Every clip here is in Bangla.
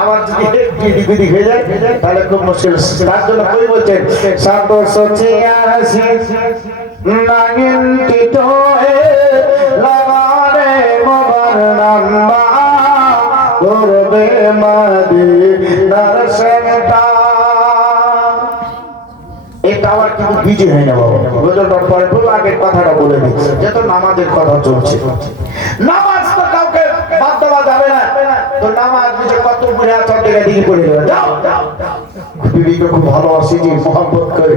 আবার যদি দিক হয়ে যায় তাহলে খুব মুশকিল। তার জন্য কই বলছেন সাত সচিয়াসি নাগিন টিটোয়ে লাগারে মোবার নাম্বা করবে মদিনার সেটা। এটা আবার কিন্তু বিজি হয় না বাবা, গজলটা পরে বলবো, আগের কথাটা বলে দিই যেহেতু নামাজের কথা চলছে। নামাজ তো কাউকে বাদ দেওয়া যাবে না, তো নামাজ বুঝে কত বুড়ে আছে দিকে পড়ে যাবে। যাও বিবিকে খুব ভালোবাসি যে মহব্বত করে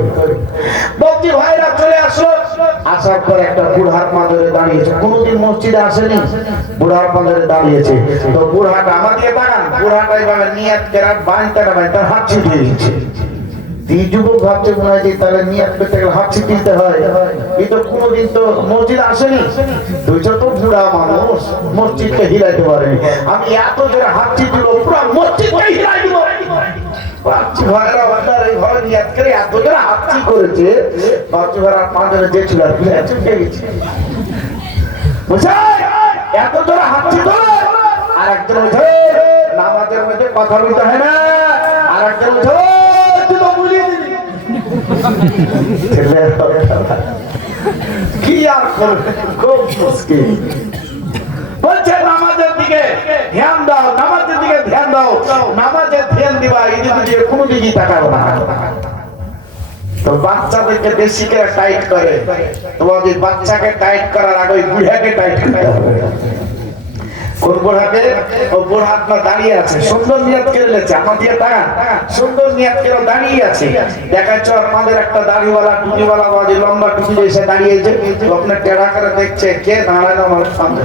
বলছি ভাইরা চলে আসলো। আসার পর একটা বুড়হাট মাজারে দাঁড়িয়েছে, কোনোদিন মসজিদে আসেনি, বুড়হাট মাজারে দাঁড়িয়েছে। তো বুড়হাট আমার দিয়ে তাকান, বুড়হাট এইভাবে নিয়াত কেরাত বাঁধতে না বাঁধতে হাত ছিটিয়ে দিচ্ছে। যুবক ভাবছে মনে হয় যে তাহলে নিয়াত করতে গেলে হাত ছিটিয়ে হয়, এই তো কোনোদিন তো মসজিদ আসেনি, দুইটা তো বুড়া মানুষ মসজিদকে হিলাইতে পারেনি। আমি এত জোরে হাত ছিটিয়ে পুরো মসজিদকে হিলাই দিব। নামাজের মধ্যে কথা বলতে হয় না, আর একজন কি আর করবে, খুব মুশকিল। বলছে নামাজের দিকে ধ্যান দাও, নামাজের দিকে ধ্যান দাও, নামাজে ধ্যান দিবা, এদিকে দিয়ে কোনো দিকেই তাকাবো না। তো বাচ্চাদেরকে বেশি করে টাইট করে, তোমাদের বাচ্চাকে টাইট করার আগে বুড়াকে টাইট করতে হবে। কোন বুড়াকে? ও বুড়হাট না দাঁড়িয়ে আছে, সুন্দর নিয়াত করে লেছে, আমার দিয়ে তাকান, সুন্দর নিয়াত করে দাঁড়িয়ে আছে। দেখাচ্ছ আপনাদের একটা দাড়িওয়ালা টুপিওয়ালা বাজি লম্বা টুপি এসে দাঁড়িয়েছে, আপনার টেরা করে দেখছে কে দাঁড়ায় আমার সামনে,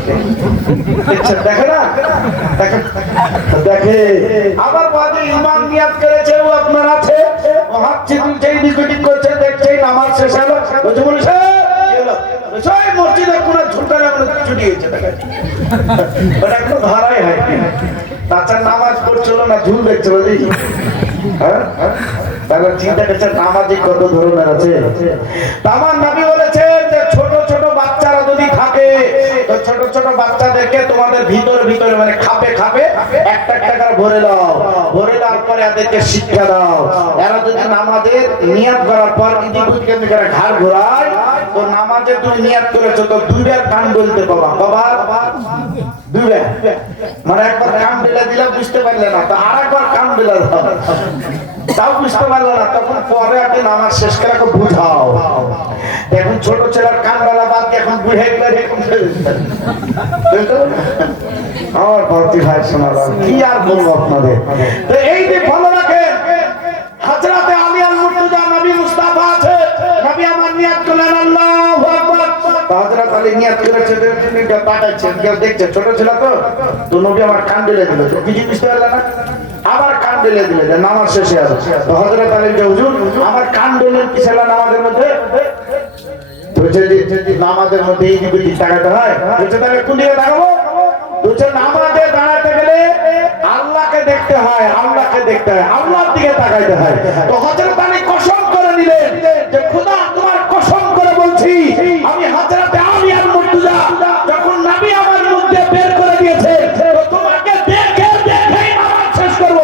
দেখছে, দেখে না, দেখে। আবার বাজি ইমাম নিয়াত করেছে, ও আপনার আছে, ও হাত চিতুলছে, দিক দিক করছে, দেখছে নামাজ শেষ হলো, বলছে বলেছে মসজিদে কোন ঝুলকারে ছুটিয়েছে, ওটা একটু ধরাই হয়। তাছাড়া নামাজ পড়ছিল না, ঝুল দেখছিল, তাহলে চিন্তা করছে নামাজে কত ধরনের আছে। আমার নবী বলেছে যে ছোট ছোট বাচ্চারা যদি থাকে, তো ছোট ছোট বাচ্চাদেরকে তোমাদের ভিতরে ভিতরে মানে খাপে খাপে একটা একটা করে ভরে দাও, ভরে দেওয়ার পরে এদেরকে শিক্ষা দাও। এরা যদি নামাজের নিয়াত করার পর ইদিকে করে ঘাড় ঘোরায়, তো নামাজে তুমি নিয়াত করেছো তো দুইবার কান বলতে পাবা, কবার? দুইবার। মানে একবার কান বেলা দিলে বুঝতে পারলে না, তো আর একবার কান বেলা দাও, তাও বুঝতে পারলো না, তখন পরে আপনি নামাজ শেষ করে বুঝাও। এখন ছোট ছেলের কান বেলা বাদ দিয়ে এখন বুঝে গেলে আমার ভর্তি ভাই শোনালাম, কি আর বলবো আপনাদের। তো এই যে ভালো রাখেন, হযরতে আলী আল মুর্তজা নবী মুস্তাফা আছে, নবী আমার নিয়াত করলেন আল্লাহু আকবার, হযরত আলী নিয়াত করেছে, দেখতে পাঠাচ্ছে, কেউ দেখছে ছোট ছেলে তো নবী আমার কান ঢেলে দিল, কিছু বুঝতে পারলে না, আবার কান ঢেলে দিলে, নামাজ শেষে আছে। তো হযরত আলী যে হুজুর আমার কান ঢেলে কি ছিল নামাজের মধ্যে? নামাজের মধ্যে এই দিকে তাকাতে হয়, তাহলে কোন দিকে তাকাবো? নামাজে দাঁড়াতে গেলে আল্লাহকে দেখতে হয়, আল্লাহকে দেখতে হয়, আল্লাহর দিকে তাকাইতে হয়। তো হযরত আলী কসম করে নিলেন যে খোদা তোমার কসম করে বলছি, আমি হযরতে আলী আল মুর্তজা যখন নবী আমার মধ্যে বের করে দিয়েছে, তো তোমাকে দেখে দেখেই নামাজ শেষ করব।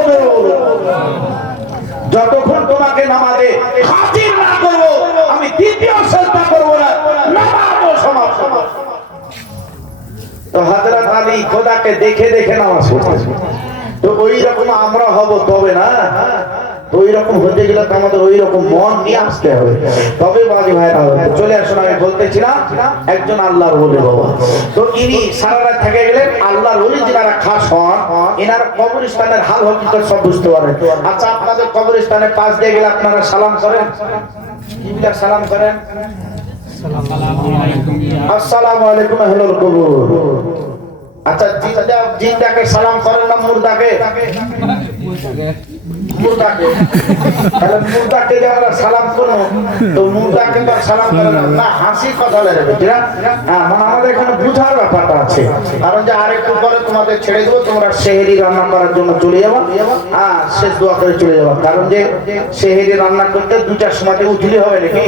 যতক্ষণ তোমাকে নামাজে হাজির না করব, আমি দ্বিতীয় সেজদা করব না, নামাজও সমাপ্ত। তো হযরত আলী খোদাকে দেখে দেখে নামাজ পড়তেছে। তো ওই রকম আমরা হব তবে না, ওই রকম হতে গেলে তো আমাদের ওই রকম মন নিয়ে আসতে হবে, তবে বাজি ভাইরা হবে। চলে আসুন, আমি বলতেছিলাম একজন আল্লাহর ওলি বাবা, তো ইনি সারা রাত থেকে গেলেন। আল্লাহর ওলি যারা খাস হন, এনারা কবরস্থানের হাল হকিকত সব বুঝতে পারেন। আচ্ছা, আপনাদের কবরস্থানে পাশ দিয়ে গেলে আপনারা সালাম করেন, কি বলে সালাম করেন? আসসালামু আলাইকুম আহলুল কবর। আচ্ছা, জিন্দাকে সালাম করেন না মুর্দাকে? মুর্দাকে। তাহলে মুর্দাকে যে আমরা সালাম করবো, তো মুর্দাকে তো সালাম করেন না, হাসি কথা লাগবে, হ্যাঁ, মানে আমাদের এখানে বুঝার ব্যাপারটা আছে। কারণ যে আরেকটু পরে তোমাদের ছেড়ে দেবো, তোমরা সেহেরি রান্না করার জন্য চলে যাবো, হ্যাঁ, শেষ দোয়া করে চলে যাবো। কারণ যে সেহেরি রান্না করতে 2টার সময়তে উঠলে হবে নাকি?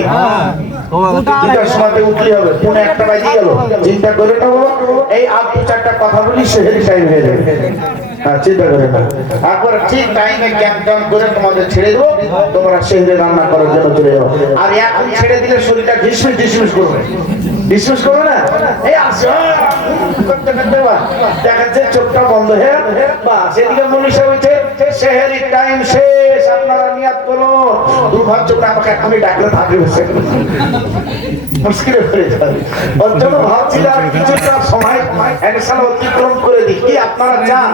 2টার সময়তে উঠলে হবে, পুনে 1টা বাজিয়ে গেল, চিন্তা করে নেবো। এই আর 2-4টা কথা বলি, সেহেরি টাইম হয়ে যাবে। চিন্তা করে না, একবার ঠিক টাইমে ক্যাম্প করে তোমাদের ছেড়ে দেবো, তোমরা শহরে রান্না করার জন্য চলে যাও। আর এখন ছেড়ে দিলে শরীরটা ঢিসমিস ঢিসমিস করবে, ঢিসমিস করবে না, এই আসো করতে করতে দেখাচ্ছে চোখটা বন্ধ হয়ে বা সেদিকে মনীষা হয়েছে শহরের টাইম শেষ, আপনারা নিয়াত করুন। দুর্ভাগ্যটা আমাকে এখনই ডাকলে থাকবে মুশকিলে পড়ে যাবে। ওর জন্য ভাবছি আর কিছুটা সময় একসাথে অতিক্রম করে দিই, কি আপনারা চান?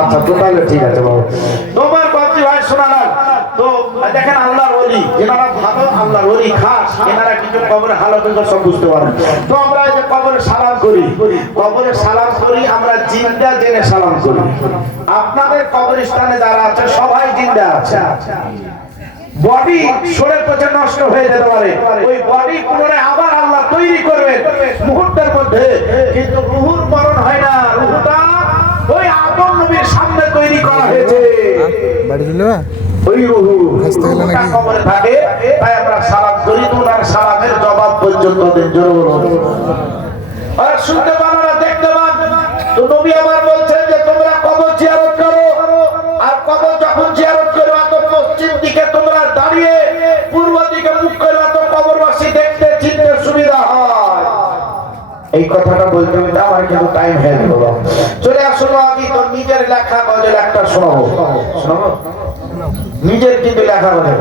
আচ্ছা তো তাহলে ঠিক আছে বাবু। তোমার বাপজি ভাই শোনালাম তো দেখেন আল্লাহর ওলি যেনারা ভালো আল্লাহর ওলি খাস এনারা কিছু কবরের হালত সব বুঝতে পারেন। তো আমরা এই যে কবরে সালাম করি, কবরে সালাম করি আমরা জিন্দা জেনে সালাম করি। আপনাদের কবরস্থানে যারা আছে সবাই জিন্দা আছে, বডি সরে পচে নষ্ট হয়ে যেতে পারে, ওই বডি পুনরায় আবার আল্লাহ তৈরি করবেন মুহূর্তের মধ্যে, কিন্তু রুহুর মরণ হয় না, রুহুটা ওই আদম নবীর সামনে তৈরি করা হয়েছে। ওই রুহু কবরে থাকে, তাই আমরা সালাম করি, তো ওনার সালামের জবাব পর্যন্ত দেন। জোরে বলুন। আর শুনতে পান না দেখতে পান, তো নবী আমার বলছেন যে তোমরা কবর জিয়ারত করো, আর কবর যখন জিয়ারত করবে তো পশ্চিম দিকে তোমরা দাঁড়িয়ে পূর্ব দিকে মুখ করবে, তো কবরবাসী দেখতে চিনতে সুবিধা হয়। এই কথাটা বলতে হবে, আমার কিন্তু টাইম হয়ে গেল। চলে আসলো আমি তো নিজের লেখা গজল একটা শোনাবো, শোনাবো নিজের কিন্তু লেখা গজল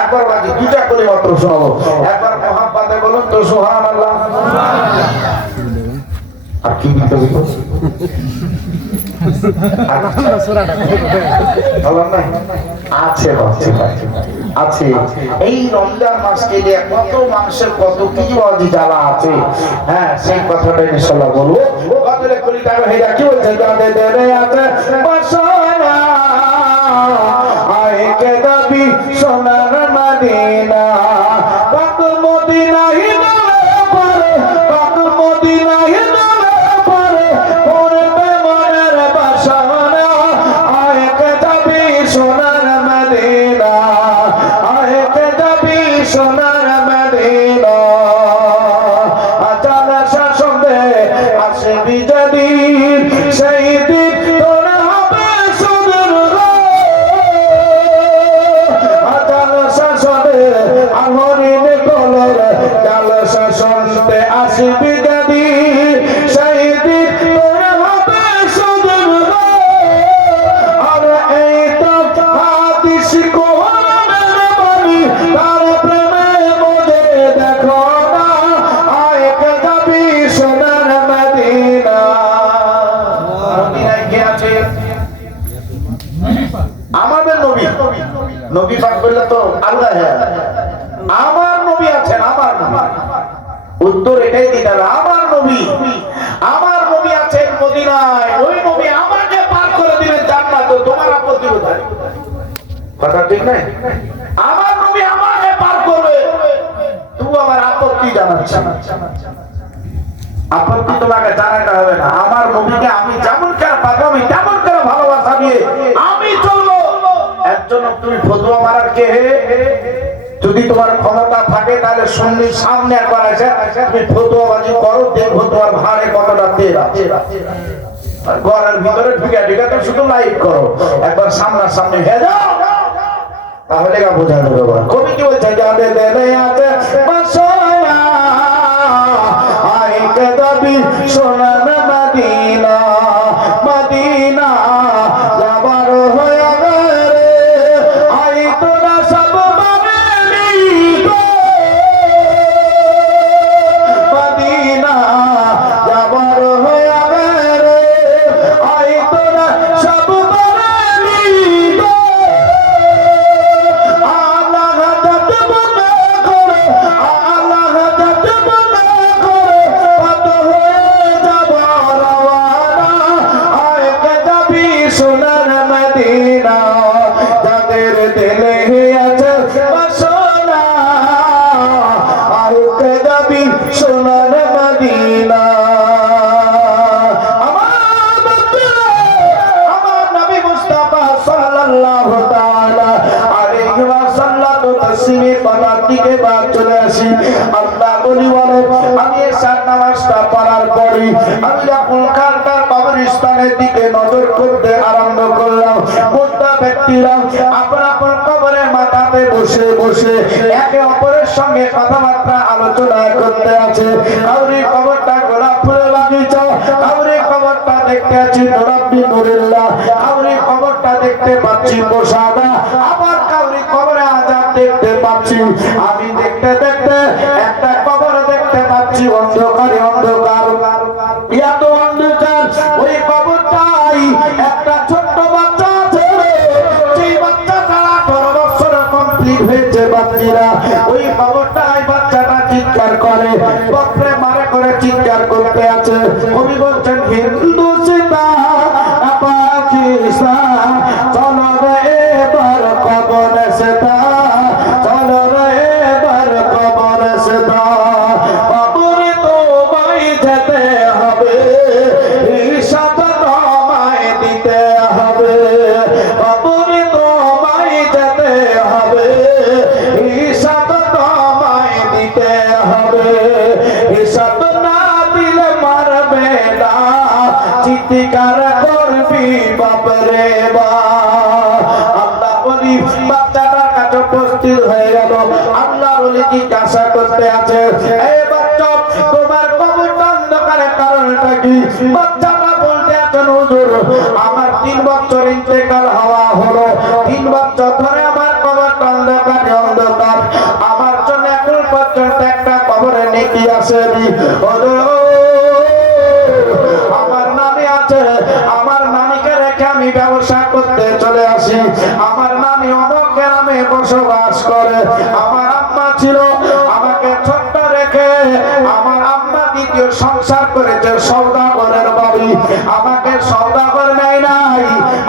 একবার বাকি দুটা করে মাত্র শোনাবো। একবার মহাব্বাতে বলুন তো সুবহানাল্লাহ। আর কি দিতে হবে আছে আছে। এই রমজান মাসকে নিয়ে কত মানুষের কত কিছু জ্বালা আছে, হ্যাঁ সেই কথাটা ইনশাআল্লাহ বলবো। গজলে কলিতা হেদা কি বলছে, যাদের দেরে আছে বাসনা আয় কে দাবি সোনার মদিনা, পাক মদিনা হি নামে পড়ে, পাক মদিনা হি নামে পড়ে, পড়বে মনের বাসনা আয় কে দাবি সোনার মদিনা, আয় কে দাবি সোনার মদিনা। আচার শাসন দে আসে বিজয়ীর সেই দিন তোরা হবে সুদূর গো, আচার শাসনে আহরিন কলর জাল শাসনতে আসে বিজয়ীর সেই দিন তোরা হবে সুদূর গো। আর এই তো হাদিস কোরআনের বাণী, তার প্রেমে মোদে দেখো না আয় কে যাবি সোনার মদিনা। মদিনায় কে আছে? আমাদের নবী, নবী পাক বললে তো আল্লাহ হ্যাঁ আমার নবী আছেন, আমার নবী। উত্তর এটাই দিতে হবে, আমার নবী, আমার নবী আছেন মদিনায়, ওই নবী আমাকে পার করে দিবেন জান্নাত, তোমার আপত্তি কোথায়? কথা ঠিক নাই? আমার নবী আমাকে পার করবে, তুই আমার আপত্তি জানাচ্ছিস। আপত্তি তোমাকে জানাতে হবে না, আমার নবীকে আমি যেমন করে পাবো আমি তেমন করে ভালোবাসা দিয়ে আমি চলবো। এর জন্য তুমি ফতোয়া মারার কে? যদি তোমার ক্ষমতা থাকে তাহলে সুন্নির সামনে একবার এসে তুমি ফতোয়াবাজি করো, দেখবো তোমার ভাড়ে কতটা তেল আছে। আর ঘরের ভিতরে ঢুকে ঢুকে তো শুধু লাইভ করো, একবার সামনাসামনি হয়ে যাও, তাহলে বোঝা যাবে। কবি কি বলছে, যাদের দেবে আছে বাসনা আয় কে দাবি সোনার মদিনা, মদিনা যাবার হয়ে গেলে আয় তোরা সব মানে মদিনা যাবার হয়ে গেলে আয় তোরা সব সোনার মদিনা, যাদের দিলে আছে বাসনা আয় কে যাবি সোনার মদিনা। আমার নবী মুস্তাফা সাল্লাল্লাহু তাআলা আলাইহি ওয়াসাল্লাম তাসলিমে পড়ার দিকে বাদ চলে আসি। আল্লাহ বলি বলে আমি এশার নামাজটা পড়ার পরে আমি যখন কালকার কবরে কবরস্থানের দিকে নজর করতে আরম্ভ করলাম। মুর্দা ব্যক্তিরা আপন আপন কবরের মাথাতে বসে বসে একে অপরের সঙ্গে কথাবার্তা আলোচনা করতে আছে। কাউরি কবরটা গোলাপ ফুলের বাগিচা, কাউরি কবরটা দেখতে আছি নরাব্বি নুরিল্লাহ, কাউরি কবরটা দেখতে পাচ্ছি প্রসাদা, আবার কাউরি কবরে আজাব দেখতে পাচ্ছি। আমি দেখতে দেখতে একটা কবর দেখতে পাচ্ছি অন্ধকারে অন্ধকার, এত অন্ধকার। ওই কবরটাই একটা ছোট্ট বাচ্চা আছে, সেই বাচ্চাটা 18 বছর কমপ্লিট হয়েছে। বাচ্চারা ওই কবরটাই বাচ্চাটা চিৎকার করে, বাপরে মারে করে চিৎকার করতে আছে। কবি বলছেন হিন্দু সীতা পাকিস্তান চলো রে এবার কবর সেটা, চলো রে এবার কবর সেটা। কবরে তোমায় যেতে হবে, হিসাব তোমায় দিতে হবে। কবরে তোমায় যেতে হবে, হিসাব তোমায় দিতে হবে। হিসাব না দিলে মারবে না, চিৎকার করবি বাপরে বা। আল্লাহ বলি বাচ্চাটার কাছে উপস্থিত হয়ে গেল। আল্লাহ বলি কি আশা করতে আছে? এই বাচ্চা তোমার কবরটা অন্ধকারের কারণটা কি? বাচ্চাটা বলতে আছেন হুজুর আমার 3 বছর ইন্তেকাল হওয়া হলো, 3 বছর ধরে আমার কবরটা অন্ধকারে অন্ধকার, আমার জন্য এখন পর্যন্ত একটা কবরে নেকি আসেনি। আমার নানি আছে, আমার নানিকে রেখে আমি ব্যবসা করতে চলে আসি। আমার নানি অমুক গ্রামে বসবাস করে। আমার আম্মা ছিল, আমাকে ছোট্ট রেখে আমার আম্মা দ্বিতীয় সংসার করেছে সওদাগরের বাড়ি, আমাকে সওদাগর নেয় নাই।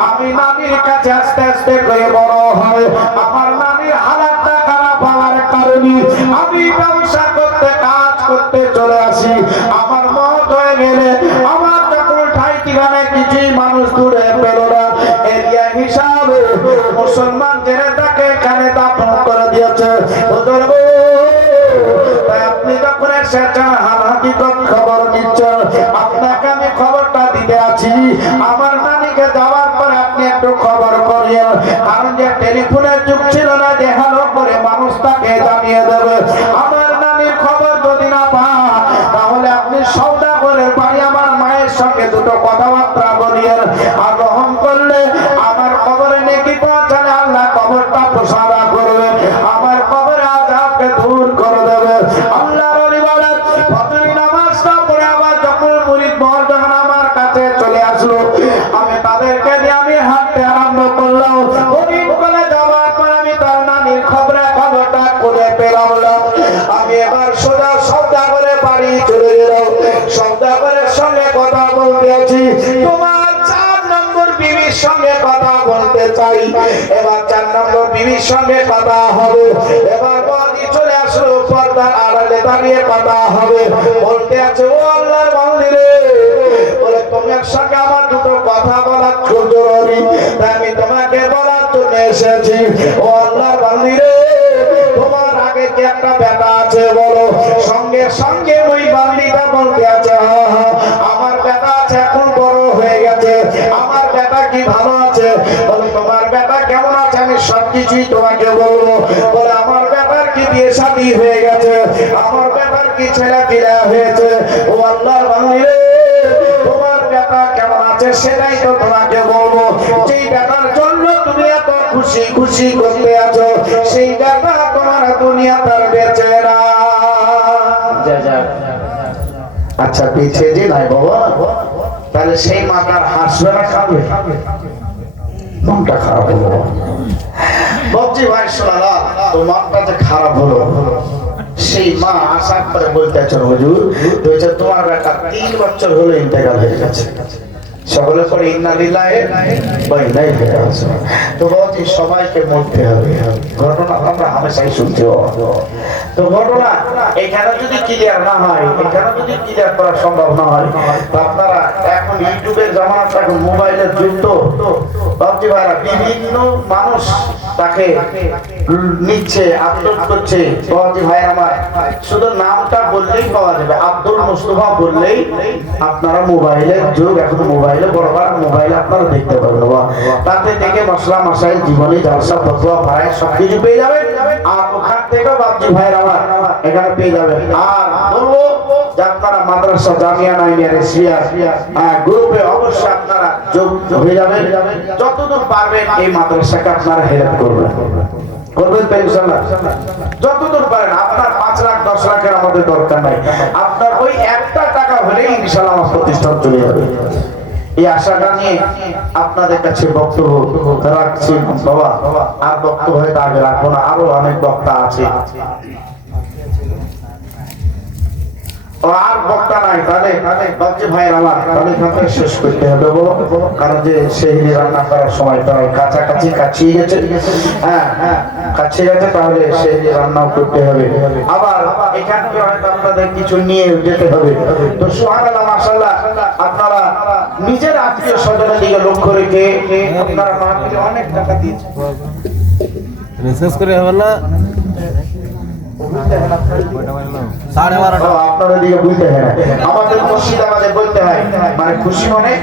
আমি নানির কাছে আস্তে আস্তে করে বড় হয়। আমার নানির হালাতটা খারাপ হওয়ার কারণে আমি ব্যবসা করতে কাজ করতে চলে আসি। আমার মত হয়ে গেলে আমার যখন ঠাই ঠিকানে কিছুই মানুষ দূরে পেল না, এরিয়া হিসাবে মুসলমান জেনে তাকে এখানে দাফন করে দিয়েছে। আপনি যখন এসেছেন হাকিকত খবর নিচ্ছেন, আপনাকে আমি খবরটা দিতে আছি। আমার নানিকে যাওয়ার পরে আপনি একটু খবর করিয়েন, কারণ যে টেলিফোনের যুগ ছিল না যে হ্যালো করে মানুষ তাকে জানিয়ে দেবে। আমার নানির খবর যদি না পান, তাহলে আপনি সওদাগরের বাড়ি আমার মায়ের সঙ্গে দুটো কথাবার্তা বলিয়েন। আর রহম করলে আমার কবরে নেকি পৌঁছালে আল্লাহ কবরটা প্রসাদা করবে, আমার কবরে আযাবকে দূর করে দেবে। আল্লাহর ওলি বলেন ফজর নামাজটা পড়ে আবার যখন মুরিদ মহল যখন আমার কাছে চলে আসলো, আমি তাদেরকে দিয়ে আমি হাঁটতে আরম্ভ করলাম। মুরিদ বলে যাওয়ার পর আমি তার নানির খবরটা খুঁজে পেলাম না। আমি এবার সোজা সওদাগরের বাড়ি চলে গেলাম। সওদাগরের সঙ্গে কথা বলতে আছি, তোমার 4 নম্বর বিবির সঙ্গে কথা বলতে চাই। এবার 4 নম্বর বিবির সঙ্গে কথা হবে। এবার বাড়ি চলে আসলো, পর্দার আড়ালে দাঁড়িয়ে কথা হবে। বলতে আছে ও আল্লাহর বান্দা, বলে তোমার সঙ্গে আমার দুটো কথা বলা খুব জরুরি, তাই আমি তোমাকে বলার জন্য এসেছি। ও আল্লাহর বান্দা, তোমার আগে যে একটা বেটা আছে বলো। সঙ্গে সঙ্গে ওই বান্দিটা বলতে আছে আমার বেটা আছে, এখন বড় হয়ে গেছে, আমার বেটা কি ভালো আছে? বলে তোমার বেটা কেমন আছে আমি সবকিছুই তোমাকে বলবো। বলে আমার বেটার কি বিয়ে শাদী হয়ে গেছে, আমার বেটার কি ছেলে পিলা হয়েছে। ও আল্লাহর বান্দা, তোমার বেটা কেমন আছে সেটাই তো তোমাকে বলবো। যেই বেটার জন্য তুমি এত খুশি খুশি করতে আছো, সেই বেটা তোমার দুনিয়া তার বেঁচে না। আচ্ছা বেঁচে যে নাই বাবা, তাহলে সেই মাটার হাসবে না খাবে? মনটা খারাপ হলো। বলছি ভাই শোনালা, তো মনটা যে খারাপ হলো, সেই মা আশা করে বলতেছেন হুজুর তোমার বেটা 3 বছর হলো ইন্তেকাল হয়ে গেছে। সকলে পরে ইন্না লিল্লাহি ওয়া ইন্না ইলাইহি রাজিউন। তো বলছি সবাইকে মরতে হবে, ঘটনা আমরা হামেশাই শুনছি। তো ঘটনা এখানে যদি ক্লিয়ার না হয়, এখানে যদি ক্লিয়ার করা সম্ভব না হয়, তো আপনারা এখন ইউটিউবের জামানা, এখন মোবাইলের যুগ, তো বলছি ভাইরা বিভিন্ন মানুষ তাকে নিচ্ছে, আপলোড করছে। বলছি ভাই আমার শুধু নামটা বললেই পাওয়া যাবে, আব্দুল মুস্তফা বললেই আপনারা মোবাইলের যুগ, এখন মোবাইল মোবাইলে বড় বড় মোবাইলে আপনারা দেখতে পাবেন বাবা, তাতে থেকে মশলা মশাইল জীবনী জলসা ফতোয়া ভাই সবকিছু পেয়ে যাবেন। আর ওখান থেকে বাপজি ভাইয়ের আমার এখানে পেয়ে যাবেন। আর বলবো যে আপনারা মাদ্রাসা জামিয়া নাইমিয়া রেশিয়া গ্রুপে অবশ্যই আপনারা যোগ হয়ে যাবেন। যতদূর পারবেন এই মাদ্রাসাকে আপনারা হেল্প করবেন, করবেন তো ইনশাআল্লাহ। যতদূর পারেন, আপনার 5 লাখ 10 লাখের আমাদের দরকার নাই, আপনার ওই একটা টাকা হলেই ইনশাআল্লাহ আমার প্রতিষ্ঠান চলে যাবে। এই আশাটা নিয়ে আপনাদের কাছে বক্তব্য রাখছি বাবা। আর বক্তব্য হয়তো আগে রাখবো না, আরো অনেক বক্তা আছে। আর বক্তা নাই, তাহলে বাচ্চা ভাইয়ের আমার তাহলে এখানে শেষ করতে হবে বাবা, কারণ যে সেই রান্না করার সময় প্রায় কাছাকাছি কাছিয়ে গেছে। হ্যাঁ কাছিয়ে গেছে, তাহলে সেই রান্নাও করতে হবে। আবার এখান থেকে হয়তো আপনাদের কিছু নিয়ে যেতে হবে। তো সুবহানাল্লাহ মাশাআল্লাহ, আপনারা নিজের আত্মীয় স্বজনের দিকে লক্ষ্য রেখে আপনারা মাহফিলে অনেক টাকা দিয়েছেন। শেষ করে হবে না, আপনাদের দিকে বুঝতে হয় আমাদের মুর্শিদাবাদে বলতে হয় মানে খুশি মনে,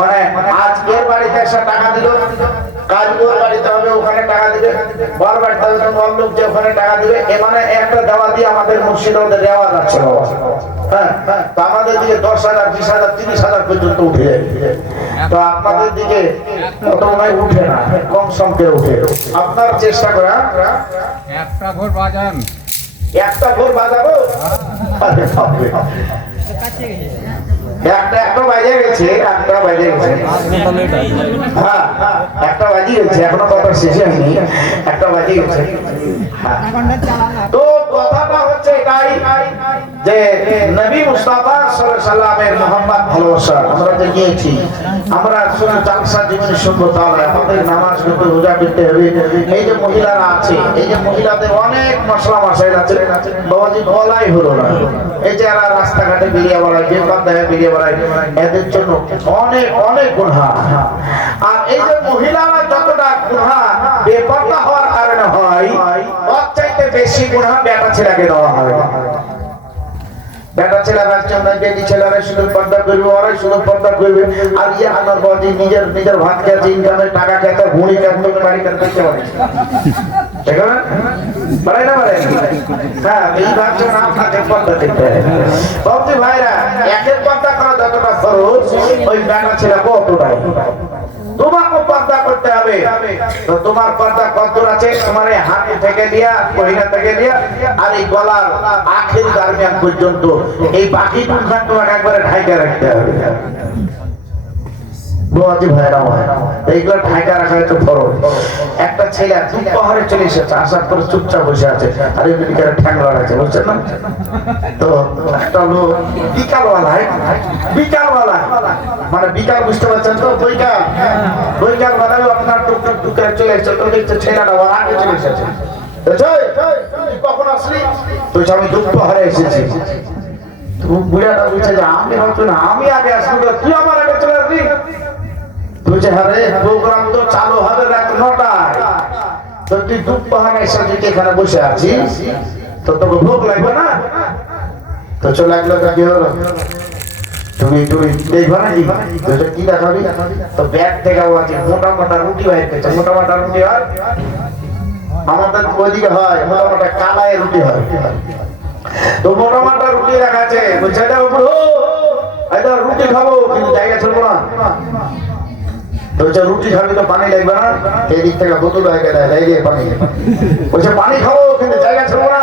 মানে আজ এর বাড়িতে এসে টাকা দিল, কাল ওর বাড়িতে হবে ওখানে টাকা দিবে, বর বাড়িতে হবে বর লোক যে ওখানে টাকা দিবে। এ মানে একটা দেওয়া দিয়ে আমাদের মুর্শিদাবাদে দেওয়া যাচ্ছে বাবা। হ্যাঁ, তো আমাদের দিকে 10,000 20,000 30,000 পর্যন্ত উঠে যায়। তো আপনাদের দিকে অত মনে উঠে না, কম সম করে উঠে। আপনার চেষ্টা করা একটা ভোর বাজান, একটা ভোর বাজাবো, একটা বাজে গেছে, একটা বাজে গেছে। হ্যাঁ একটা বাজি গেছে, এখনো কথা শেষে হয়নি, একটা বাজি গেছে। তো কথাটা হচ্ছে এটাই যে নবী মুস্তাফা সাল্লাল্লাহু আলাইহি সাল্লামের মোহাম্মদ ভালোবাসা আমরা যে নিয়েছি, আমরা শুধু জালসা জীবনে শুনবো তাহলে আমাদের নামাজ করতে রোজা করতে হবে। এই যে মহিলারা আছে, এই যে মহিলাদের অনেক মশলা মশাইল আছে বাবাজি, বলাই হলো না। এই যে এরা রাস্তাঘাটে বেরিয়ে বেড়ায়, যে বান্ধায় বেরিয়ে বেড়ায়, এদের জন্য অনেক অনেক গুনাহ। আর এই যে মহিলারা যতটা গুনাহ বেপরোয়া হওয়ার কারণে হয়, ওর চাইতে বেশি গুনাহ বেটা ছেলেকে দেওয়া হয়। বেটা ছেলেরা বেটি ছেলেরা শুধু পর্দা করবে, ওরাই শুধু পর্দা করবে। আর ইয়ে আমার বাড়ি নিজের ভাত খেয়েছে, ইনকামের টাকা খেতে, ভুঁড়ি খেতে, বাড়ি খেতে করতে পারে। ভাইরা একের পর্দা করা যতটা খরচ, ওই বেটা ছেলে কতটাই। তোমাকে পর্দা করতে হবে। তো তোমার পর্দা কত আছে, তোমার এই হাত থেকে দিয়া, কহিনা থেকে দিয়া, আর এই গলার আখের দারমিয়ান পর্যন্ত এই বাকি টুকখান তোমাকে একবারে ঢাইকা রাখতে হবে। এইগুলো ঢাইকা রাখা একটু ফরজ। একটা ছেলে দুপুরে চলে এসেছে, আসার পরে চুপচাপ বসে আছে, আর এমনিকার ঠ্যাংলা আছে, বুঝছেন না? তো একটা লোক বিকালবেলা মানে বিকাল বুঝতে পারছেন তো, বৈকাল বেলায় আপনার টুকটুক টুকরে চলে এসেছে। তো দেখছে ছেলেটা ওর আগে চলে এসেছে। কখন আসলি? তো আমি দুপুরে এসেছি। বুড়াটা বলছে যে আমি হয়তো না, আমি আগে আসবো, তুই আমার আগে চলে আসবি। বলছে হ্যাঁ রে, প্রোগ্রাম তো চালু হবে রাত 9টায়, তো তুই দুপুরে এসে এখানে বসে আছিস, তো তোকে ভোগ লাগবে না? তো চলে লাগলো, কি হলো? তুমি দেখবা নাকি? কি দেখাবি? তো ব্যাগ থেকে মোটা মোটা রুটি বাইর করছে। মোটা মোটা রুটি হয় আমাদের ওইদিকে, হয় মোটা মোটা কালাই রুটি হয়। তো মোটা মোটা রুটি দেখাচ্ছে, বলছে রুটি খাবো কিন্তু জায়গা ছিল না। তো রুটি খাবি তো পানি লাগবে না, এই দিক থেকে বোতল হয়ে দেয় পানি। বলছে পানি খাবো কিন্তু জায়গা ছিল না।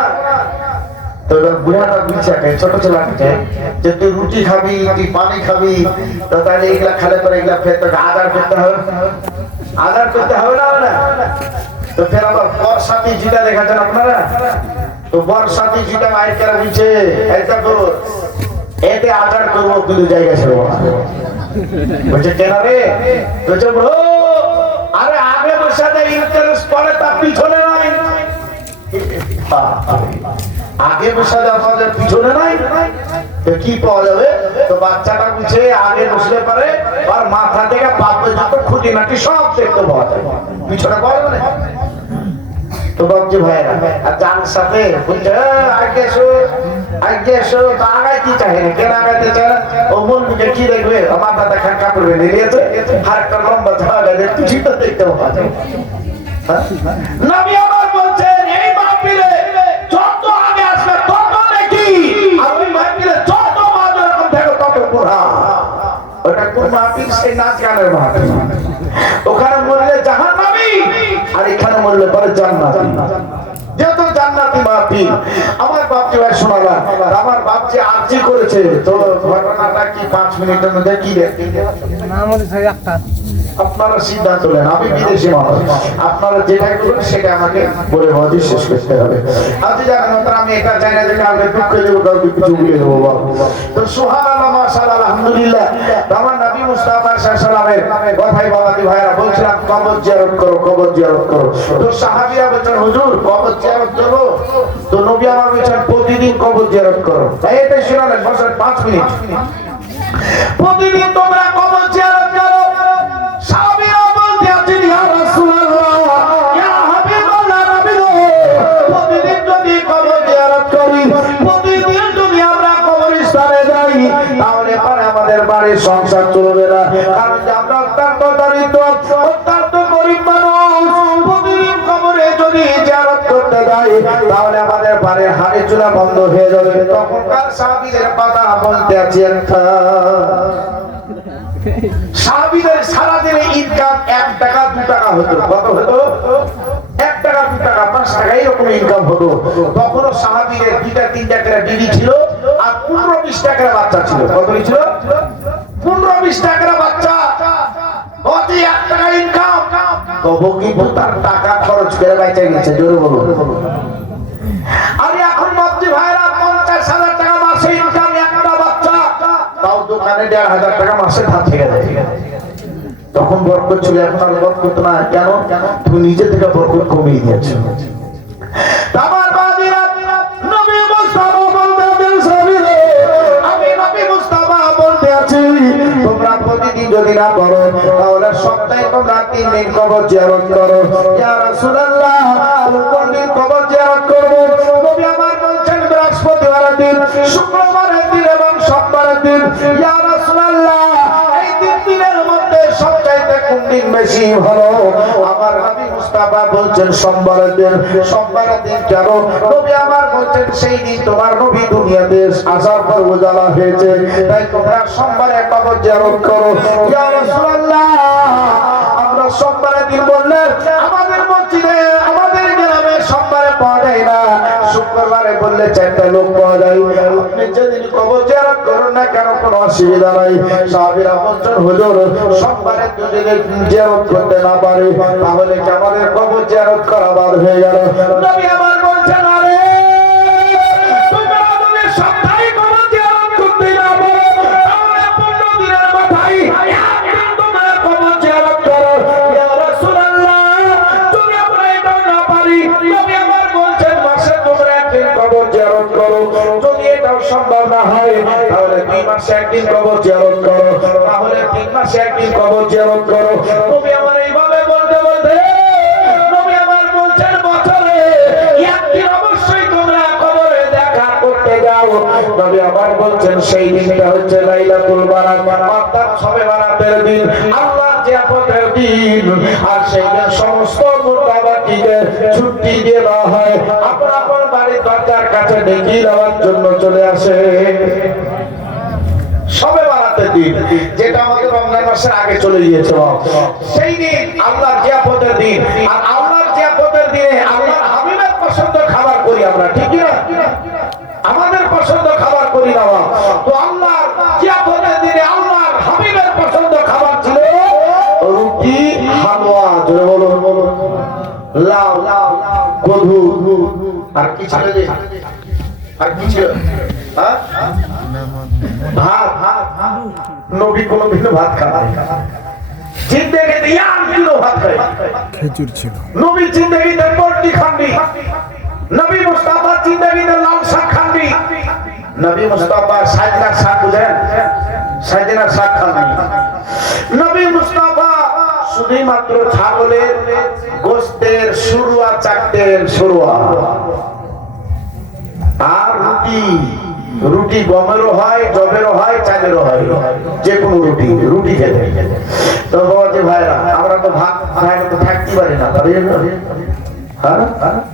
তো বুড়াটা বুঝছে, ছোট ছেলেটাকে, যে তুই রুটি খাবি, তুই পানি খাবি, তো তাহলে এগুলা খেলে পরে এগুলা ফের তোকে আদার করতে হবে, আদার করতে হবে না? তো ফের আবার বরসাতি জিটা দেখাচ্ছেন আপনারা, তো বরসাতি জিটা বাইর করা দিচ্ছে, এতে আদার করবো কিন্তু জায়গা ছিল না। বলছে কেন রে? বলছে ব্রো, আরে আগে বসে ইন্টারেস্ট পরে তার পিছনে নাই, আগে বসে আমাদের পিছনে নাই, তো কি পাওয়া যাবে? তো বাচ্চাটা বুঝে আগে বসলে পারে, আর মাথা থেকে পাপে যত খুঁটিনাটি সব দেখতে পাওয়া যায়, পিছনে পাওয়া যাবে না। তো বাবজি ভাইরা আর যার সাথে বলছে আগে এসো তো আগাইতে চাহে না কেন আগাইতে চায় না ও মন মুখে কি দেখবে আমার দাদা খান কাপড় বেঁধে নিয়েছে আর একটা লম্বা ঝাড়া দেখতে ঠিক দেখতে পাওয়া যায় নবী আমার বলছেন এই মাহফিলে যত আগে আসবে তত নাকি আর ওই মাহফিলে যত মাঝে এরকম দেখো তত পুরা ওটা কোন মাহফিল সেই নাচ গানের মাহফিল ওখানে বললে জাহান্নামী আর এখানে বললে পরে জান্নাতি যেহেতু জান্নাতি মাহফিল আমার বাপজি ভাই শোনালাম আমার বাপজি আরজি করেছে তো ঘটনাটা কি 5 মিনিটের মধ্যে কি দেখতে আমাদের সাথে একটা আপনারা সিদ্ধান্ত নেন আমি বিদেশি মানুষ আপনারা যেটা করবেন সেটা আমাকে বলে মজা শেষ করতে হবে আজকে জানেন আমি এটা চাই না যে কাউকে দুঃখ দেবো কাউকে কিছু বলে দেবো তো সুবহানাল্লাহ মাশাআল্লাহ আলহামদুলিল্লাহ আমার নবী মুস্তাফা সাল্লাল্লাহু আলাইহি কথাই বলাতে ভাইরা বলছিলাম কবর জিয়ারত করো তো সাহাবীরা বলেন হুজুর কবর জিয়ারত করব তো নবী আমার বলেন প্রতিদিন কবর জিয়ারত করো তাই এটা শুনালেন বসেন 5 মিনিট প্রতিদিন তোমরা কবর জিয়ারত করো সাহাবীরা বলতে আছেন ইয়া রাসূলুল্লাহ ইয়া হাবিবাল্লাহ নবী গো প্রতিদিন যদি কবর জিয়ারত করি প্রতিদিন যদি আমরা কবরস্থানে যাই তাহলে পরে আমাদের বাড়ির সংসার চলবে না কারণ আমরা অত্যন্ত দরিদ্র অত্যন্ত গরিব মানুষ প্রতিদিন কবরে যদি জিয়ারত করতে যাই তাহলে আমাদের বাড়ির হাড়ি চুলা বন্ধ হয়ে যাবে তখনকার সাহাবীদের কথা বলতে আছেন সাহাবীদের সারা দিনে ইনকাম 1 টাকা 2 টাকা হতো কত হতো 1 টাকা 2 টাকা 5 টাকা এরকম ইনকাম হতো তখনও সাহাবীদের 2টা 3টা করে বিবি ছিল আর 15-20 টাকার বাচ্চা ছিল কত ছিল 15-20 টাকার বাচ্চা অতি 1 টাকা ইনকাম তবু কিন্তু তার টাকা খরচ করে বেঁচে গেছে জোরে বলুন আর এখন মধ্যে ভাইরা 50,000 টাকা মাসে ইনকাম একটা বাচ্চা তাও দোকানে 1,500 টাকা মাসে ভাত থেকে যায় তখন বরকত ছিল এখন আর বরকত না কেন তুমি নিজে থেকে বরকত কমিয়ে দিয়েছো আমার বাদিরা নবী মুস্তাফা বলতে দেন সাবিরে আমি নবী মুস্তাফা বলতে আছি তোমরা প্রতিদিন যদি না করো তাহলে সপ্তাহে তোমরা 3 দিন কবর জিয়ারত করো ইয়া রাসূলুল্লাহ কোন দিন কবর জিয়ারত করব নবী আমার বলছেন বৃহস্পতিবার দিন শুক্রবারের দিন এবং সোমবারের দিন ইয়া রাসূলুল্লাহ এই 3 দিনের মধ্যে সবচাইতে কোন দিন বেশি ভালো আমার নবী মুস্তাফা বলছেন সোমবারের দিন কেন নবী আমার বলছেন সেই দিন তোমার নবী দুনিয়াতে আসার পর উজালা হয়েছে তাই তোমরা সোমবারে কবর জিয়ারত করো ইয়া রাসূলুল্লাহ আমরা সোমবারের দিন বললে আমাদের মসজিদে আমাদের গ্রামে সোমবারে পাওয়া যায় না শুক্রবারে বললে 4টা লোক পাওয়া যায় আপনি যেদিন কবর জিয়ারত করুন না কেন কোনো অসুবিধা নাই সাহাবীরা বলছেন হুজুর সোমবারে যদি জিয়ারত করতে না পারি তাহলে কি আমাদের কবর জিয়ারত করা বাদ হয়ে গেল নবী আমার বলছেন আরে তোমরা যদি সপ্তাহে কবর জিয়ারত করতে না পারো তাহলে 15 দিনের মাথায় একদিন তোমরা কবর জিয়ারত করো ইয়া রাসূলুল্লাহ যদি আমরা এটা না পারি নবী আমার বলছেন মাসে তোমরা একদিন কবর জিয়ারত করো যদি এটাও সম্ভব না হয় তাহলে 2 মাসে একদিন কবর জিয়ারত করো তাহলে 3 মাসে একদিন কবর জিয়ারত করো নবী আমার এইভাবে বলতে বলতে নবী আমার বলছেন বছরে একদিন অবশ্যই তোমরা কবরে দেখা করতে যাও নবী আমার বলছেন সেই দিনটা হচ্ছে লাইলাতুল বারাত অর্থাৎ শবে বারাতের দিন আল্লাহর জিয়ারতের দিন আর সেই দিন সমস্ত মুর্দাবাদীকে ছুটি দিয়ে দেওয়া হয় আপনার আপন বাড়ির দরজার কাছে ডেকে দেওয়ার জন্য চলে আসে শবে বারাতের দিন যেটা আমাদের রমজান মাসের আগে চলে গিয়েছে সেই দিন আল্লাহর জিয়ারতের দিন আর আল্লাহর জিয়ারতের দিনে আল্লাহর হাবিবের পছন্দ খাবার করি আমরা ঠিক না আমাদের পছন্দ খাবার করি না তো আল্লাহর জিয়ারতের দিনে আল্লাহর হাবিবের পছন্দ খাবার ছিল রুটি হালুয়া জোরে বলুন লাউ কদু আর কি ছিল যে আর কি ছিল হ্যাঁ ভাত নবী কোনদিন ভাত খায় জিন্দেগিতে এক কিলো ভাত খায় খেজুর ছিল নবী জিন্দেগিতে পোল্ট্রি খাননি নবী মুস্তাফা জিন্দেগিতে লাল শাক খাননি নবী মুস্তাফা সাজনার শাক বুঝেন সাজনার শাক খাননি নবী মুস্তাফা শুধুই মাত্র ছাগলের গোশতের শুরুয়া চাকতেন শুরুয়া আর রুটি রুটি গমেরও হয় জবেরও হয় চালেরও হয় যে কোনো রুটি রুটি খেতে তো বাবাজি ভাইরা আমরা তো ভাত খাই তো থাকতে পারি না পারি না? হ্যাঁ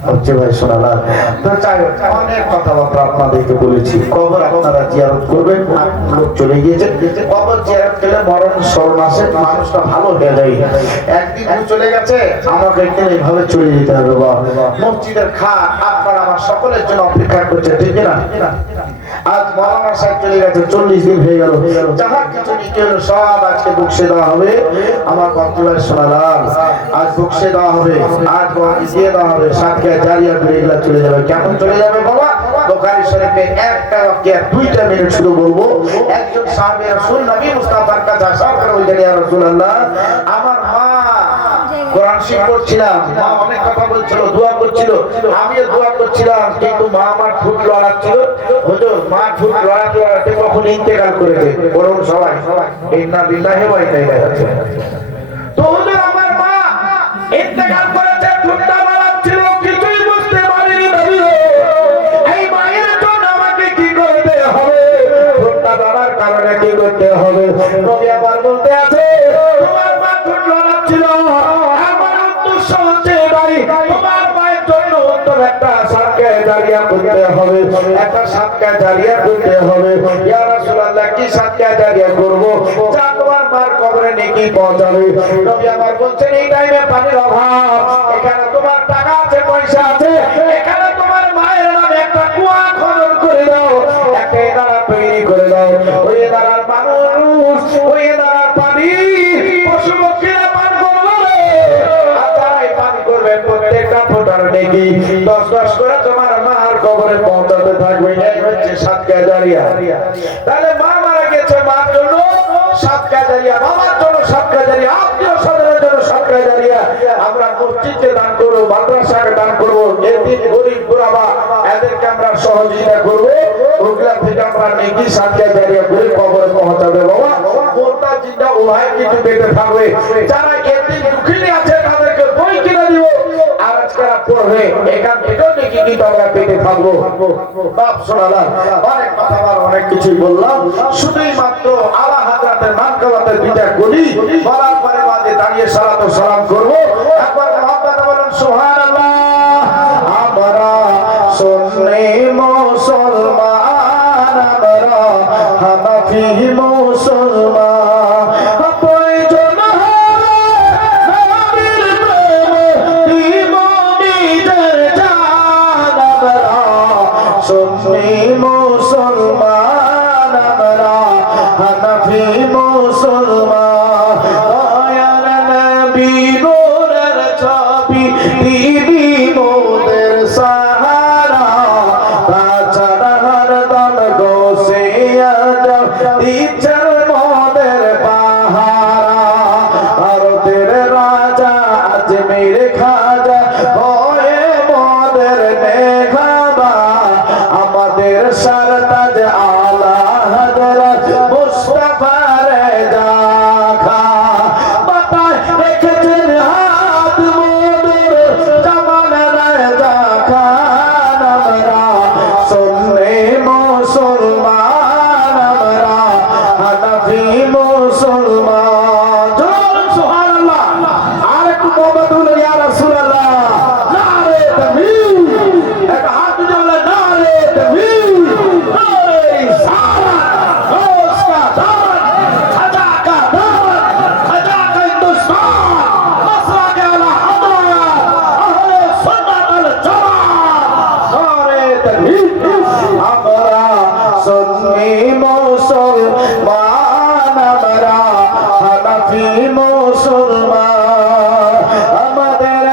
হচ্ছে ভাই শোনালাম তো চাই অনেক কথাবার্তা আপনাদেরকে বলেছি কবর আপনারা জিয়ারত করবেন লোক চলে গিয়েছে কবর জিয়ারত করলে মরণ স্মরণ আসে মানুষটা ভালো হয়ে যায় একদিন চলে গেছে আমাকে একদিন এইভাবে চলে যেতে হবে বাবা মসজিদের খাট আপনার আমার সকলের জন্য অপেক্ষা করছে ঠিক না আজ মৌলানা সাহেব চলে গেছে 40 দিন হয়ে গেল যাহা কিছু নিতে হলো সব আজকে বক্সে দেওয়া হবে আমার বক্তব্য শোনালাম আজ বক্সে দেওয়া হবে আজ দিয়ে দেওয়া হবে সাতকে জারিয়া করে এগুলা চলে যাবে কেমন চলে যাবে বাবা বুখারী শরীফে একটা বাক্য 2টা মিনিট শুধু বলবো একজন সাহাবী রাসূল নবী মুস্তাফার কাছে আসার পরে বললেন ইয়া রাসূলুল্লাহ আমার মা কোরআন শিখ করছিলাম মা অনেক কথা বলছিল দোয়া করছিল আমিও দোয়া করছিলাম কিন্তু মা আমার ঠোঁট লড়াচ্ছিল হুজুর মা ঠোঁট লড়াতে লড়াতে কখন ইন্তেকাল করেছে বলুন সবাই ইন্না লিল্লাহি ওয়া ইন্না ইলাইহি রাজিউন তো হুজুর আমার মা ইন্তেকাল করেছে ঠোঁটটা লড়াচ্ছিল কিছুই বুঝতে পারিনি নবী এই মায়ের জন্য আমাকে কি করতে হবে ঠোঁটটা লড়ার কারণে কি করতে হবে নবী আবার বলতে আছে তোমার মা ঠোঁট লড়াচ্ছিল তোমার মায়ের জন্য একটা সাদকা জারিয়া করতে হবে একটা সাদকা জারিয়া করতে হবে ইয়া রাসূলুল্লাহ কি সাদকা জারিয়া করব যা তোমার মার কবরে নেকি পৌঁছাবে নবী আমার বলছেন এই টাইমে পানির অভাব এখানে তোমার টাকা আছে পয়সা আছে এখানে তোমার মায়ের নামে একটা কুয়া খনন করে দাও একটা ইনারা তৈরি করে দাও ওই ইনারার মানুষ ওই ইনারার পানি পশু পক্ষীরা পান করবে প্রত্যেকটা ফোটার নেকি 10 করে তোমার মার কবরে পৌঁছাতে থাকবে এই হচ্ছে সাদকা জারিয়া তাহলে মা মারা গেছে মার জন্য সাদকা জারিয়া বাবার জন্য সাদকা জারিয়া আত্মীয় স্বজনের জন্য সাদকা জারিয়া আমরা মসজিদকে দান করব মাদ্রাসাকে দান করব এতিম গরীব বুড়াবা এদেরকে আমরা সহযোগিতা করব ওগুলা থেকে আমরা নেকি সাদকা জারিয়া করে কবরে পৌঁছাবে বাবা মোটা জিন্দা উভয় কিছু পেতে থাকবে যারা এতিম দুঃখিনী আছে তাদেরকে বই কিনে দিব আর আজকাল পড়বে এখান থেকে নেকি কি আমরা পেতে থাকবো বাপ শোনালাম অনেক কথা অনেক কিছুই বললাম শুধুই মাত্র আলা হযরতের মানকাবাতের বিচার করি বলার পরে বাদে দাঁড়িয়ে সালাত ও সালাম করব একবার মুহাম্মদ বলেন সুবহানাল্লাহ আমরা সুন্নি মুসলমান আমরা হানাফি মুসলমান প্রয়োজন সুন্নি মুসলমান আমরা হানাফি মুসলমান দয়ার নবী নূরের ছবি দিবি মোদের সাহারা তাছাড়া হরদম গোসে আজম দিচ্ছেন মোদের পাহারা ভারতের রাজা আজমির খাজা হয়ে মোদের নেখাবা আমাদের সরতাজ আলা হযরত মুস্তাফা রেজা খা বাতায় রেখেছেন হাত মোদের জামাল রেজা খান আমরা সুন্নি মুসলমান আমরা হানাফি মুসলমান সুবহানাল্লাহ আর একটু মোহাম্মদ ইয়া রাসূলুল্লাহ নারে তাকবীর একটা হাত দিয়ে বলে নারে তাকবীর নারে সালাত ওসকা দাওয়াত খাজা কা দাওয়াত খাজা কা হিন্দুস্তান মসরা কে আলা হযরত আহলে সুন্নাত ওয়াল জামাত নারে তাকবীর আমরা সুন্নি মুসলমান আমরা হানাফি মুসলমান আমাদের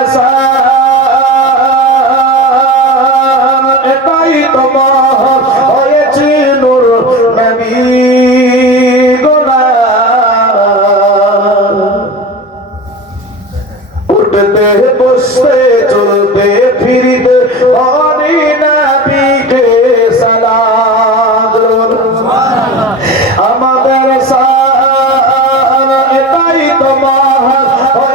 এটাই তোমার হয়েছে নূর নবী গোলাম উঠতে বসতে চলতে ফিরতে অনি নবীকে সালাম আমাদের এটাই তোমার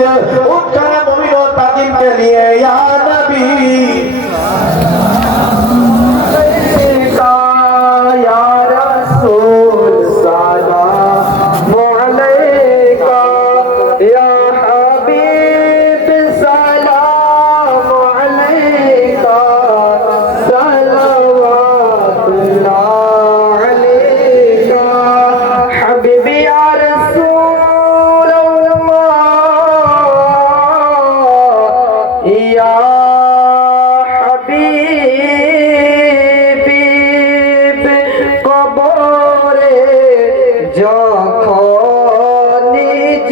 लिए उठकर मोमिनों ताकीम के लिए या नबी या रसूल सलाम अलैका या हबीब सलाम अलैका सलवातुल्लाह अलैका हबीबी या रसूल अल्लाह या हबीबी কবরে যখনই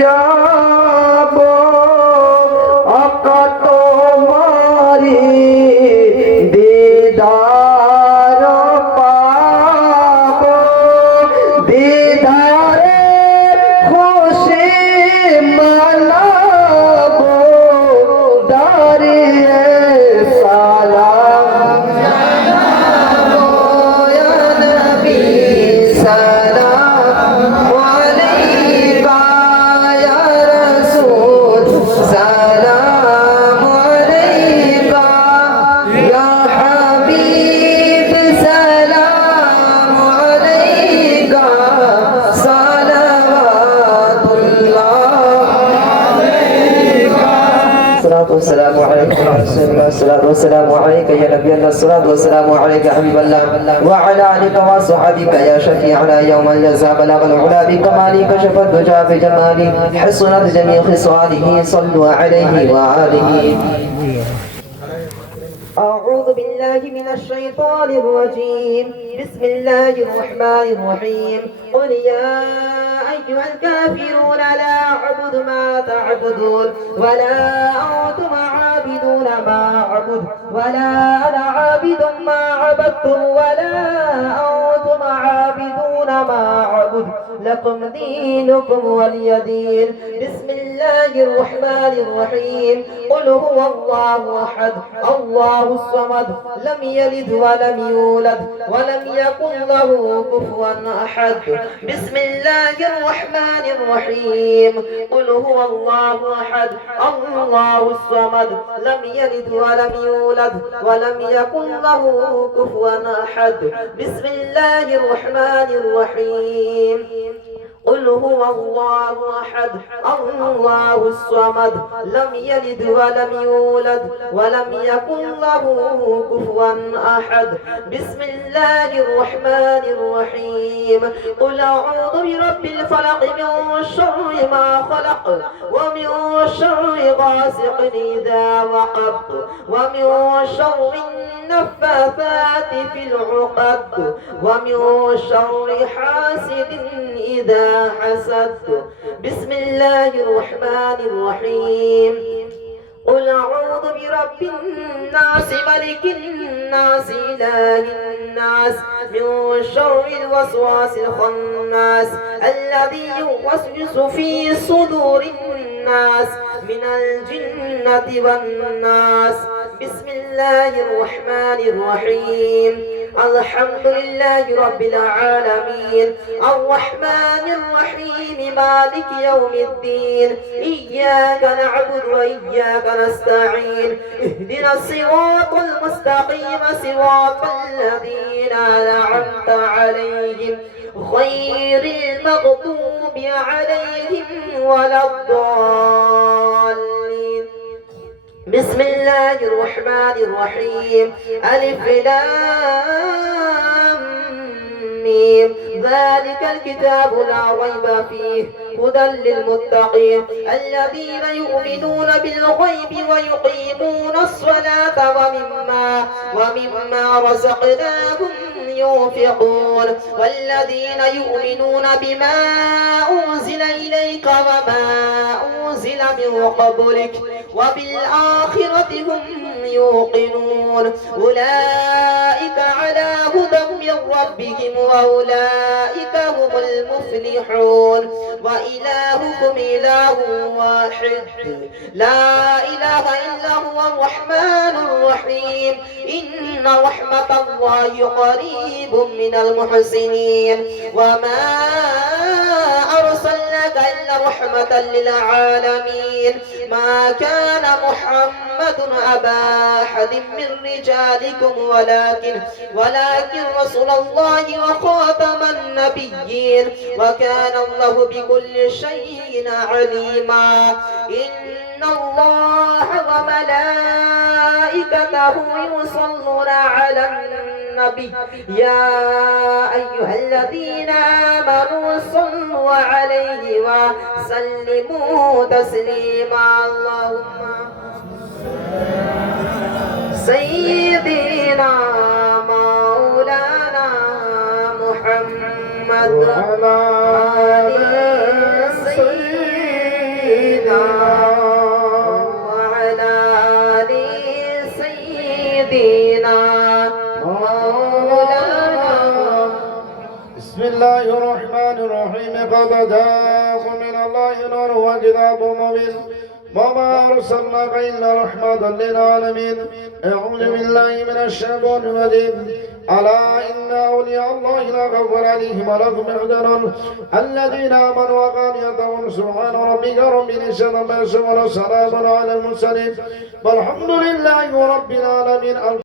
যাব অকত মারি দিদার পাব দিদারে খুশি মানাব দাঁড়িয়ে সালাম والسلام عليك يا رسول الله الصلاة والسلام عليك يا نبي الله الصلاة والسلام عليك يا حبيب الله وعلى آلك وصحبك يا شفيعنا يوم الجزاء بلغ العلا بكمالك كشف الدجى بجمالك حصنت جميع خصاله صلوا عليه وآله. أعوذ بالله من الشيطان الرجيم بسم الله الرحمن الرحيم قل يا أيها الكافرون لا أعبد ما تعبدون ولا أنتم عابدون ما أعبد ولا أنا عابد ما عبدتم ولا أنتم عابدون ما أعبد لكم دينكم ولي دين. بسم الله الرحمن الرحيم قل هو الله أحد الله الصمد لم يلد ولم يولد ولم يكن له كفوا أحد. بسم الله الرحمن الرحيم قل هو الله أحد الله الصمد لم يلد ولم يولد ولم يكن له كفوا أحد. بسم الله الرحمن الرحيم قل هو الله أحد الله الصمد لم يلد ولم يولد ولم يكن له كفوا أحد. بسم الله الرحمن الرحيم قل أعوذ برب الفلق من شر ما خلق ومن شر غاسق إذا وقب ومن شر النفاثات في العقد ومن شر حاسد إذا حسد. بسم الله الرحمن الرحيم قل أعوذ برب الناس ملك الناس إله الناس من شر الوسواس الخناس الذي يوسوس في صدور الناس من الجنة والناس. بسم الله الرحمن الرحيم الحمد لله رب العالمين الرحمن الرحيم مالك يوم الدين إياك نعبد وإياك نستعين اهدنا الصراط المستقيم صراط الذين أنعمت عليهم غير المغضوب عليهم ولا الضالين. بسم الله الرحمن الرحيم ألف لام ميم ذلك الكتاب لا ريب فيه هدى للمتقين الذين يؤمنون بالغيب ويقيمون الصلاة ومما رزقناهم ينفقون والذين يؤمنون بما أنزل إليك وما أنزل من قبلك وبالآخرة هم يوقنون أولئك على هدى من ربهم وأولئك هم المفلحون. وإلهكم إله واحد لا إله إلا هو الرحمن الرحيم إن رحمة الله قريب من المحسنين وما أرسلناك إلا رحمة للعالمين ما كان محمد أبا أحد من رجالكم ولكن رسول الله وخاتم النبيين وكان الله بكل شيء عليما إن الله وملائكته يصلون على النبي يا أيها الذين آمنوا صلوا عليه وسلموا تسليما اللهم سيدنا مولانا محمد وعلى آل سيدنا وعلى آل سيدنا مولانا بسم الله الرحمن الرحيم قد جاءكم من الله نور وكتاب مبين وما أرسلناك إلا رحمة للعالمين أعوذ بالله من الشيطان الرجيم ألا إن أولياء الله لا خوف عليهم ولا هم يحزنون الذين آمنوا وكانوا يتقون سبحان ربك رب العزة عما يصفون وسلام على المرسلين والحمد لله رب العالمين.